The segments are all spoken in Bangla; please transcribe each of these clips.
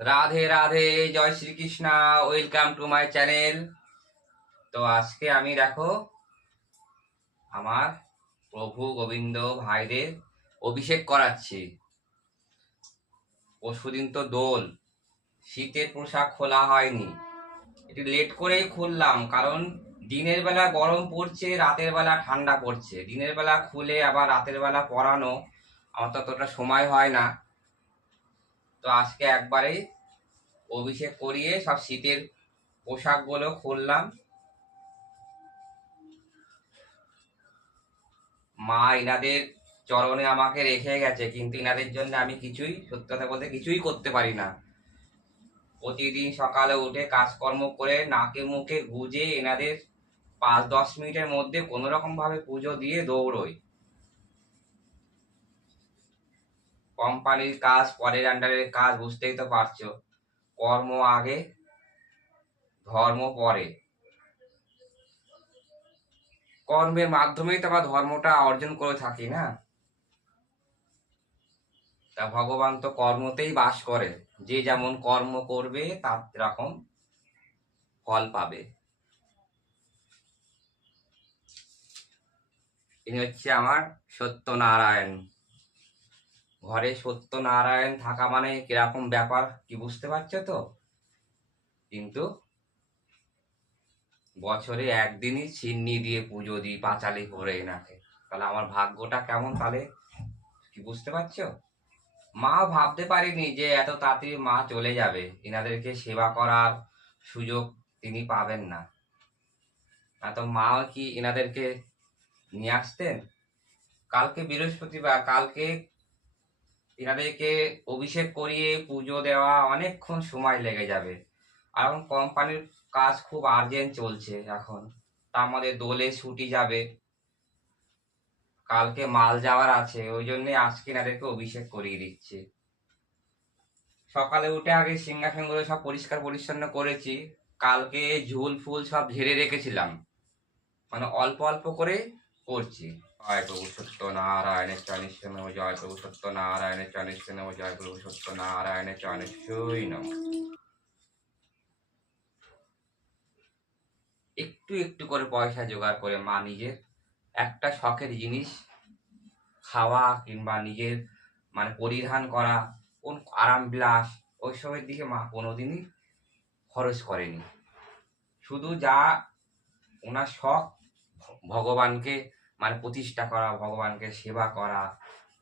Radhe Radhe, Joy Shrikrishna, welcome to my channel. তো আজকে আমি দেখো, আমার প্রভু গোবিন্দ ভাইদের অভিষেক করাচ্ছি। পরশুদিন তো দোল, শীতের পোশাক খোলা হয়নি। একটু লেট করেই খুললাম, কারণ দিনের বেলা গরম পড়ছে, রাতের বেলা ঠান্ডা পড়ছে। দিনের বেলা খুলে আবার রাতের বেলা পরানো আমার তো অতটা সময় হয় না। তো আজকে একবারেই অভিষেক করিয়ে সব শীতের পোশাকগুলো খুললাম। মা ইনাদের চরণে আমাকে রেখে গেছে, কিন্তু ইনাদের জন্য আমি কিছুই, সত্যি কথা বলতে কিছুই করতে পারি না। প্রতিদিন সকালে উঠে কাজকর্ম করে নাকে মুখে গুজে এনাদের পাঁচ দশ মিনিটের মধ্যে কোনো রকম ভাবে পুজো দিয়ে দৌড়ই। কোম্পানির কাজ, পরের আন্ডারের কাজ, বুঝতেই তো পারছ। কর্ম আগে, ধর্ম পরে। কর্মের মাধ্যমেই তো আমরা ধর্মটা অর্জন করে থাকি, না? তা ভগবান তো কর্মতেই বাস করে। যে যেমন কর্ম করবে, তার রকম ফল পাবে। ইনি হচ্ছে আমার সত্যনারায়ণ। ঘরে সত্যনারায়ণ থাকা মানে কীরকম ব্যাপার কি বুঝতে পারছ তো? কিন্তু বছরে একদিনই ছিন্নি দিয়ে পুজো দিই পাঁচালি করে এনাকে। তাহলে আমার ভাগ্যটা কেমন তাহলে? কি বুঝতে পারছ? মা ভাবতে পারিনি যে এত তাড়াতাড়ি মা চলে যাবে। এনাদেরকে সেবা করার সুযোগ তিনি পাবেন না। না তো মা কি এনাদেরকে নিয়ে আসতেন? কালকে বৃহস্পতিবার, কালকে এনাদেরকে অভিষেক করিয়ে পুজো দেওয়া অনেকক্ষণ সময় লেগে যাবে। আর কোম্পানির কাজ খুব আর্জেন্ট চলছে এখন। তা আমাদের দোলে ছুটি যাবে। কালকে মাল যাওয়ার আছে, ওই জন্যই আজকে এনাদেরকে অভিষেক করিয়ে দিচ্ছে। সকালে উঠে আগে সিংহাসনগুলো সব পরিষ্কার পরিচ্ছন্ন করেছি। কালকে ঝুল ফুল সব ঝেড়ে রেখেছিলাম। মানে অল্প অল্প করে করছি। জয় প্রভু সত্য নারায়ণের চনিষ্ঠ নম জয় প্রভু সত্য নারায়ণের চনিষ্ঠ নম জয় প্রভু সত্য নারায়ণের চনিষ্ঠই নম একটু একটু করে পয়সা জোগাড় করে মা নিজের একটা শখের জিনিস খাওয়া কিংবা নিজের মানে পরিধান করা, কোন আরাম বিলাস ওইসবের দিকে মা কোনোদিনই খরচ করেনি। শুধু যা ওনার শখ, ভগবানকে মানে প্রতিষ্ঠা করা, ভগবানকে সেবা করা।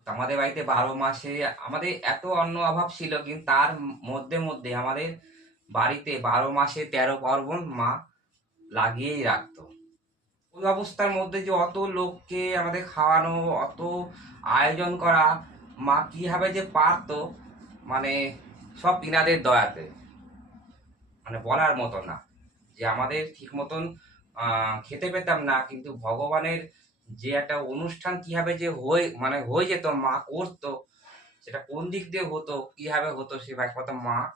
আমাদের বাড়িতে বারো মাসে আমাদের এত অন্ন অভাব ছিল কিন্তু তার মধ্যে মধ্যে আমাদের বাড়িতে বারো মাসে তেরো পার্বণ মা লাগিয়েই রাখতো। ওই অবস্থার মধ্যে যে অত লোককে আমাদের খাওয়ানো, অত আয়োজন করা, মা কীভাবে যে পারতো মানে সব ইনাদের দয়াতে। মানে বলার মতো না যে আমাদের ঠিক মতন খেতে পেতাম না, কিন্তু ভগবানের যে একটা অনুষ্ঠান কীভাবে যে হয়ে মানে হয়ে যেত, মা করতো, সেটা কোন দিক দিয়ে হতো, কীভাবে হতো, সে একমাত্র মা,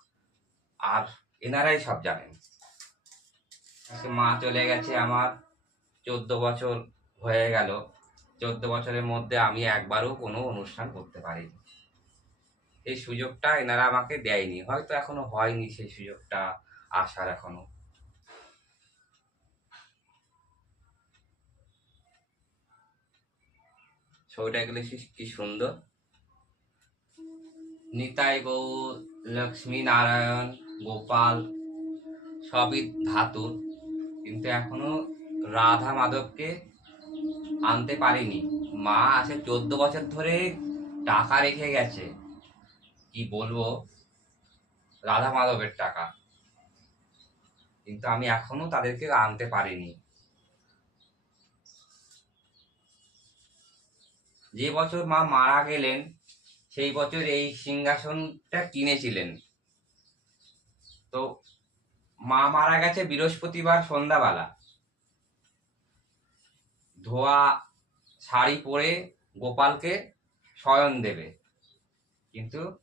আর এনারাই সব জানেন। মা চলে গেছে আমার, চোদ্দ বছর হয়ে গেল। চোদ্দ বছরের মধ্যে আমি একবারও কোনো অনুষ্ঠান করতে পারিনি। এই সুযোগটা এনারা আমাকে দেয়নি। হয়তো এখনও হয়নি সেই সুযোগটা, আসার এখনও। ছবিটা এগুলো কি সুন্দর। নিতাই গৌ, লক্ষ্মী নারায়ণ, গোপাল, সবই ধাতুর কিন্তু এখনও রাধা মাধবকে আনতে পারিনি। মা আছে চোদ্দ বছর ধরে টাকা রেখে গেছে। কি বলব? রাধা মাধবের টাকা। কিন্তু আমি এখনও তাদেরকে আনতে পারিনি। যে বছর মা মারা গেলেন, সেই বছর এই সিংহাসনটা কিনেছিলেন। তো মা মারা গেছে বৃহস্পতিবার সন্ধ্যাবেলা। ধোয়া, শাড়ি পরে গোপালকে শয়ন দেবে। কিন্তু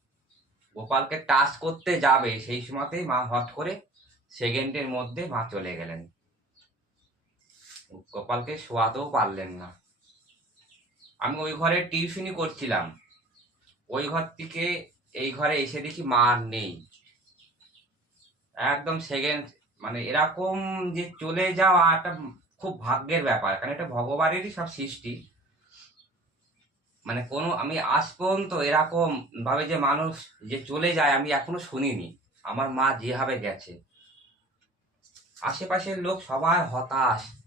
গোপালকে টাচ করতে যাবে, সেই সময়তেই মা হট করে সেকেন্ডের মধ্যে মা চলে গেলেন। গোপালকে শোয়াতেও পারলেন না। আমি ওই ঘরে টিউশনি করছিলাম। ওই ঘর থেকে এই ঘরে এসে দেখি মা নেই। একদম সেকেন্ড মানে এরকম যে চলে যাওয়া একটা খুব ভাগ্যের ব্যাপার, কারণ এটা ভগবানেরই সব সৃষ্টি। মানে কোনো, আমি আজ পর্যন্ত এরকম ভাবে যে মানুষ যে চলে যায় আমি এখনও শুনিনি। আমার মা যেভাবে গেছে। আশেপাশের লোক সবাই হতাশ।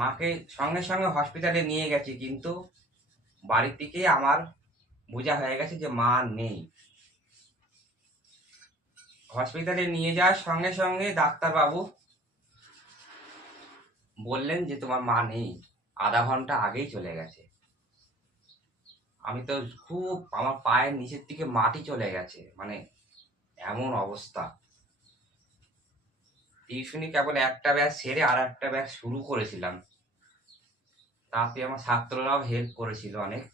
মাকে সঙ্গে সঙ্গে হসপিটালে নিয়ে গেছি, কিন্তু বাড়ির থেকে আমার বোঝা হয়ে গেছে যে মা নেই। হসপিটালে নিয়ে যাওয়ার সঙ্গে সঙ্গে ডাক্তারবাবু বললেন যে তোমার মা নেই, আধা ঘণ্টা আগেই চলে গেছে। আমি তো খুব আমার পায়ের নিচের দিকে মাটি চলে গেছে মানে এমন অবস্থা। টিউশনি কেবল একটা ব্যাচ সেরে আর একটা ব্যাচ শুরু করেছিলাম। তাতে আমার ছাত্ররাও হেল্প করেছিল অনেক।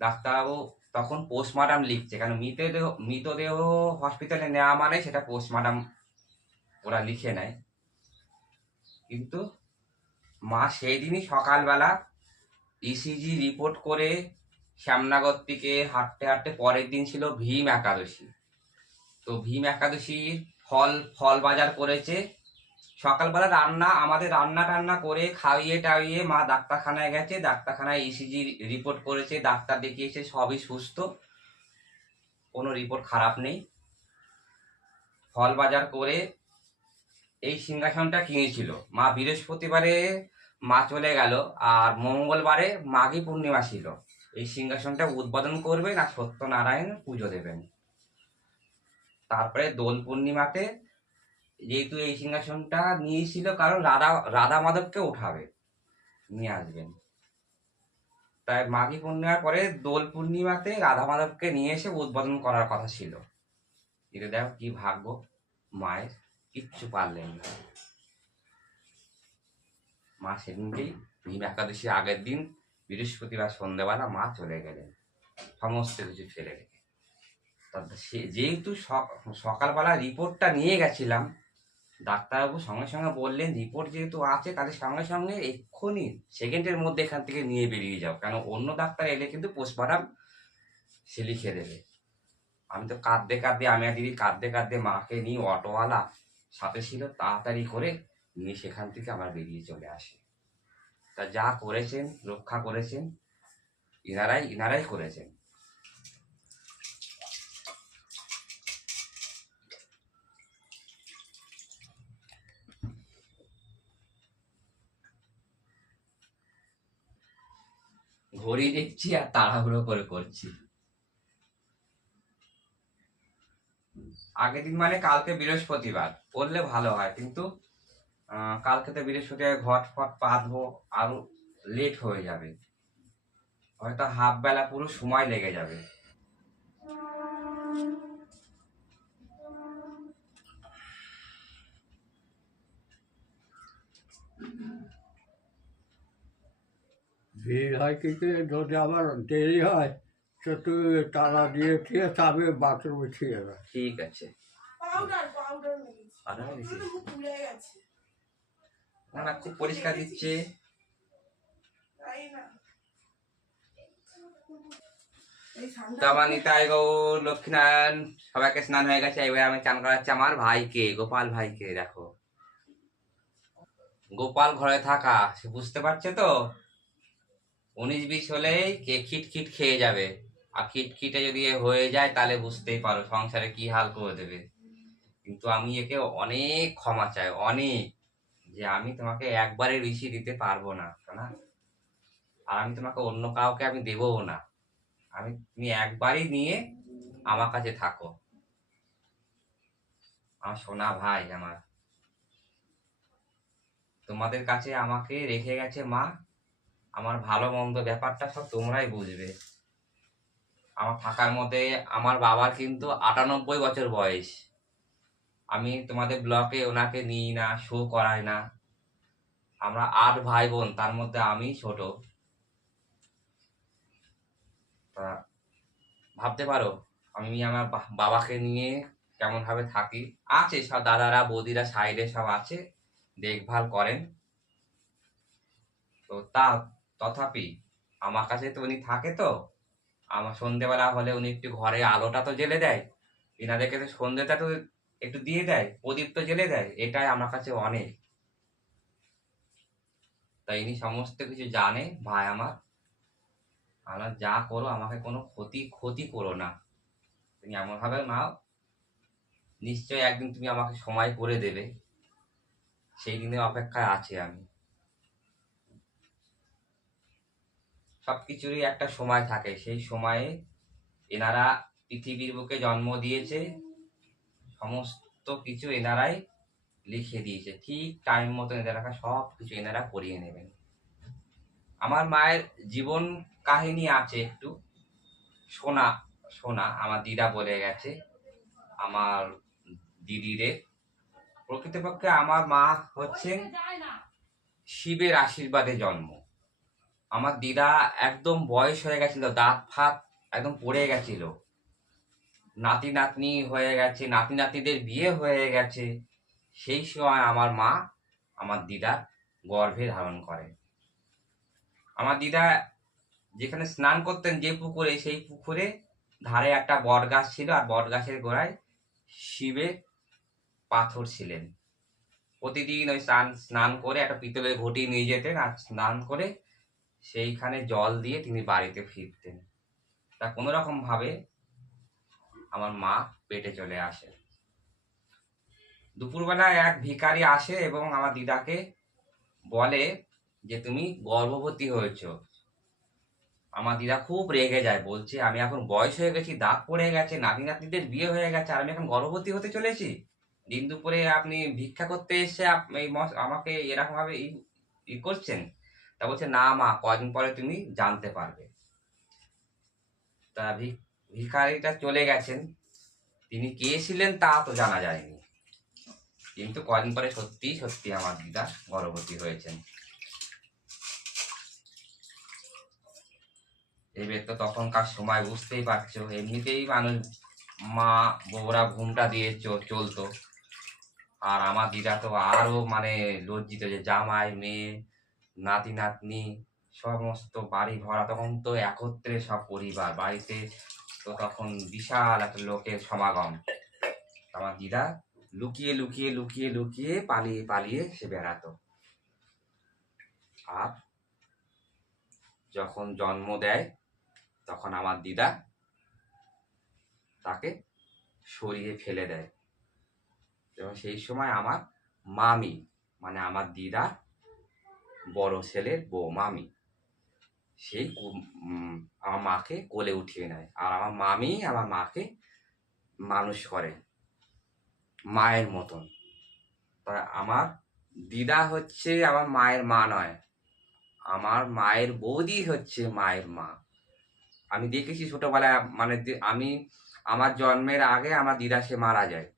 ডাক্তারবাবু তখন পোস্টমার্টাম লিখছে কারণ মৃতদেহ মৃতদেহ হসপিটালে নেওয়া মানে সেটা পোস্টমার্টাম ওরা লিখে নেয়। কিন্তু মা সেই দিনই সকালবেলা ইসিজি রিপোর্ট করে শ্যামনগর থেকে হাঁটতে হাঁটতে পরের দিন ছিল ভীম একাদশী। তো ভীম একাদশীর ফল ফল বাজার করেছে। সকালবেলা রান্না, আমাদের রান্না টান্না করে খাইয়ে টাইয়ে মা ডাক্তারখানায় গেছে। ডাক্তারখানায় ইসিজি রিপোর্ট করেছে, ডাক্তার দেখিয়েছে, সবই সুস্থ। কোনো রিপোর্ট খারাপ নেই। ফল বাজার করে এই সিংহাসনটা কিনেছিল। মা বৃহস্পতিবারে মা চলে গেল আর মঙ্গলবারে মাঘী পূর্ণিমা ছিল। এই সিংহাসনটা উদ্বোধন করবেন আর সত্যনারায়ণ পুজো দেবেন। তারপরে দোল পূর্ণিমাতে যেহেতু এই সিংহাসনটা নিয়েছিল, কারণ রাধা রাধা মাধবকে উঠাবে, নিয়ে আসবেন। তাই মাঘী পূর্ণিমার পরে দোল পূর্ণিমাতে রাধা মাধবকে নিয়ে এসে উদ্বোধন করার কথা ছিল। এটা দেখো কি ভাগ্য, মায়ের কিচ্ছু পারলেন না। মা সেদিনকেই ভীম একাদশী আগের দিন বৃহস্পতিবার সন্ধ্যেবেলা মা চলে গেলেন। সমস্ত কিছু ফেলে রেখে। সে যেহেতু সক- সকালবেলা রিপোর্টটা নিয়ে গেছিলাম, ডাক্তারবাবু সঙ্গে সঙ্গে বললেন, রিপোর্ট যেহেতু আছে তাদের সঙ্গে সঙ্গে এক্ষুনি সেকেন্ডের মধ্যে এখান থেকে নিয়ে বেরিয়ে যাও। কেন, অন্য ডাক্তার এলে কিন্তু পোস্টমার্টাম সে লিখে দেবে। আমি তো কাঁদতে কাঁদতে, আমি আর দিদি কাঁদতে কাঁদতে মাকে নিয়ে অটোওয়ালা সাথে ছিল, তাড়াতাড়ি করে নিয়ে সেখান থেকে আমরা বেরিয়ে চলে আসি। তা যা করেছেন, রক্ষা করেছেন, ইনারাই ইনারাই করেছেন। ঘড়ি দেখছি আর তাড়াহুড়ো করে করছি। আগের দিন মানে কালকে বৃহস্পতিবার, করলে ভালো হয় কিন্তু কালকে তো বৃহস্পতিবার ঘট ফট পাতবো, আরও লেট হয়ে যাবে। হয়তো হাফ বেলা পুরো সময় লেগে যাবে। ভিড় হয় কিন্তু যদি আবার দেরি হয় তো তুই তালা দিয়ে ঠিক তবে বাথরুমে ছিয়ে দেয় ঠিক আছে। গেছে। না না খুব পরিষ্কার দিচ্ছে। তাই না? এই ঠান্ডা তো আমার নিতাই গৌর লক্ষ্মীনারায়ণ সবাইকে স্নান হয়ে গেছে এবার আমি চান করাচ্ছি আমার ভাইকে গোপাল ভাইকে দেখো। গোপাল ঘরে থাকা সে বুঝতে পারছে তো? উনিশ বিশ হলেই কে খিট খিট খেয়ে যাবে। আর খিটখিটে যদি হয়ে যায়, তাহলে বুঝতেই পারো সংসারে কি হাল করে দেবে। কিন্তু আমি একে অনেক ক্ষমা চাই, অনেক, যে আমি তোমাকে একবারে বেশি দিতে পারব না না। আর আমি তোমাকে অন্য কাউকে আমি দেবও না। আমি, তুমি একবারই নিয়ে আমার কাছে থাকো। আমার সোনা ভাই আমার। তোমাদের কাছে আমাকে রেখে গেছে মা আমার ভালো মন্দ ব্যাপারটা সব তোমরাই বুঝবে। আমার থাকার মধ্যে আমার বাবার কিন্তু আটানব্বই বছর বয়স। আমি তোমাদের ব্লকে ওনাকে নিই না, শো করাই না। আমরা আট ভাই বোন তার মধ্যে আমি ছোট। তা ভাবতে পারো, আমি আমার বাবাকে নিয়ে কেমন ভাবে থাকি। আছে সব দাদারা, বৌদিরা সাইডে সব আছে, দেখভাল করেন। তো তা তথাপি আমার কাছে তো উনি থাকে তো। আমার সন্ধেবেলা হলে উনি একটু ঘরে আলোটা তো জ্বেলে দেয়। এনাদেরকে তো সন্ধ্যেটা তো একটু দিয়ে দেয়, প্রদীপ তো জেলে দেয়, এটাই আমার কাছে অনেক। তাই ইনি সমস্ত কিছু জানে, ভাই আমার। আমার যা করো, আমাকে কোনো ক্ষতি ক্ষতি করো না। তুমি এমনভাবে নাও নিশ্চয় একদিন তুমি আমাকে সময় করে দেবে। সেই দিনের অপেক্ষায় আছি আমি। সবকিছুরই একটা সময় থাকে। সেই সময়ে এনারা পৃথিবীর বুকে জন্ম দিয়েছে, সমস্ত কিছু এনারাই লিখে দিয়েছে। ঠিক টাইম মতো এনারা সব কিছু এনারা করিয়ে নেবেন। আমার মায়ের জীবন কাহিনী আছে একটু। সোনা শোনা আমার দিদা বলে গেছে, আমার দিদিরে প্রকৃতপক্ষে আমার মা হচ্ছেন শিবের আশীর্বাদে জন্ম। আমার দিদা একদম বয়স হয়ে গেছিল, দাঁত ফাত একদম পড়ে গেছিল। নাতি নাতনি হয়ে গেছে, নাতি নাতিদের বিয়ে হয়ে গেছে। সেই সময় আমার মা আমার দিদা গর্ভে ধারণ করে। আমার দিদা যেখানে স্নান করতেন যে পুকুরে, সেই পুকুরে ধারে একটা বট গাছ ছিল আর বট গাছের গোড়ায় শিবের পাথর ছিলেন। প্রতিদিন ওই স্নান স্নান করে একটা পিতলের ঘটি নিয়ে যেতেন আর স্নান করে সেইখানে জল দিয়ে তিনি বাড়িতে ফিরতেন। তা কোনো রকম ভাবে আমার মা পেটে চলে আসে। দুপুরবেলায় এক ভিখারি আসে এবং আমার দিদাকে বলে যে, তুমি গর্ভবতী হয়েছ। আমার দিদা খুব রেগে যায়, বলছে, আমি এখন বয়স হয়ে গেছি, দাগ পড়ে গেছে, নাতি নাতনিদের বিয়ে হয়ে গেছে, আর আমি এখন গর্ভবতী হতে চলেছি। দিন দুপুরে আপনি ভিক্ষা করতে এসে আমাকে এরকম ভাবে ই- ই করছেন? তা বলছে, না মা, কদিন পরে তুমি জানতে পারবে। তা ভিখারিটা চলে গেছেন। তিনি কে ছিলেন তা তো জানা যায়নি। কিন্তু কদিন পরে সত্যি সত্যি আমার দিদা গর্ভবতী হয়েছেন। এবার তো তখনকার সময় বুঝতেই পারছ, এমনিতেই মানুষ মা বউরা ঘুমটা দিয়ে চলতো। আর আমার দিদা তো আরও মানে লজ্জিত যে জামাই, মেয়ে নাতি, নাতনি, সমস্ত বাড়ি ভরা, তখন তো একত্রে সব পরিবার। বাড়িতে তো তখন বিশাল একটা লোকের সমাগম। আমার দিদা লুকিয়ে লুকিয়ে লুকিয়ে লুকিয়ে পালিয়ে পালিয়ে সে বেড়াতো। আর যখন জন্ম দেয়, তখন আমার দিদা তাকে সরিয়ে ফেলে দেয়। এবং সেই সময় আমার মামি মানে আমার দিদা বড় ছেলের বউ মামি সেই আমার মাকে কোলে উঠিয়ে নেয়। আর আমার মামি আমার মাকে মানুষ করে। মায়ের মতন। আমার দিদা হচ্ছে আমার মায়ের মা নয়। আমার মায়ের বৌদি হচ্ছে মায়ের মা। আমি দেখেছি ছোটবেলায় মানে আমি আমার জন্মের আগে আমার দিদা সে মারা যায়।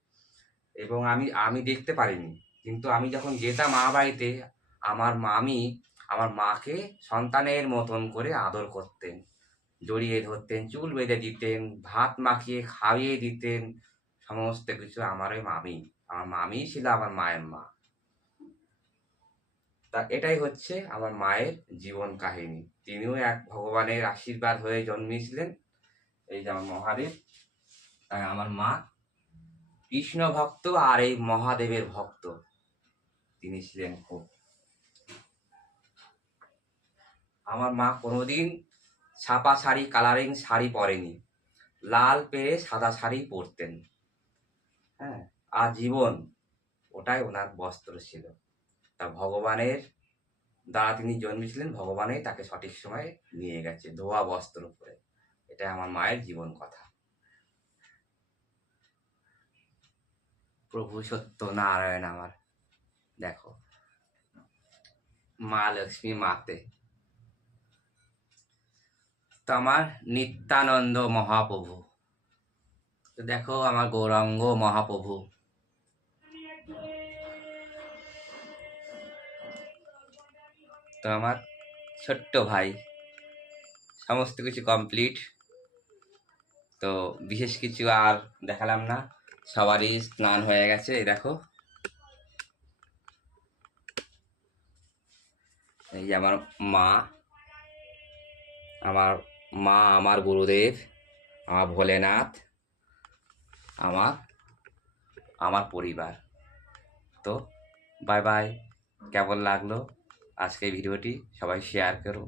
এবং আমি আমি দেখতে পারিনি। কিন্তু আমি যখন যেতাম মা বাড়িতে আমার মামি আমার মাকে সন্তানের মতন করে আদর করতেন। জড়িয়ে ধরতেন, চুল বেঁধে দিতেন, ভাত মাখিয়ে খাইয়ে দিতেন, সমস্ত কিছু আমার ওই মামি। আমার মামি ছিল আমার মায়ের মা। তা এটাই হচ্ছে আমার মায়ের জীবন কাহিনী। তিনিও এক ভগবানের আশীর্বাদ হয়ে জন্মেছিলেন এই যে আমার মহাদেব। তাই আমার মা কৃষ্ণ ভক্ত আর এই মহাদেবের ভক্ত। তিনি ছিলেন খুব আমার মা কোনোদিন ছাপা শাড়ি কালারিং শাড়ি পরেনি। লাল পেয়ে সাদা শাড়ি পরতেন। হ্যাঁ আজীবন ওটাই ওনার বস্ত্র ছিল। তা ভগবানের দ্বারা তিনি জন্মেছিলেন, ভগবানই তাকে সঠিক সময়ে নিয়ে গেছে ধোয়া বস্ত্র পরে। এটা আমার মায়ের জীবন কথা। প্রভু সত্য নারায়ণ আমার। দেখো, মা লক্ষ্মী, মাতে। তো আমার নিত্যানন্দ মহাপ্রভু। তো দেখো আমার গৌরাঙ্গ মহাপ্রভু। তো আমার ছোট্ট ভাই, সমস্ত কিছু কমপ্লিট তো বিশেষ কিছু আর দেখালাম না, সবারই স্নান হয়ে গেছে দেখো। এই যে আমার মা, আমার মা আমার গুরুদেব আমার ভোলেনাথ, আমার আমার পরিবার। তো বাই বাই কেমন লাগল আজকে ভিডিওটি? সবাই শেয়ার করো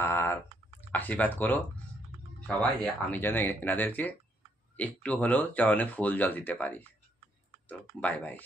আর আশীর্বাদ করো সবাই যে আমি যেন এনাদেরকে একটু হলেও চরণে ফুল জল দিতে পারি। তো বাই বাই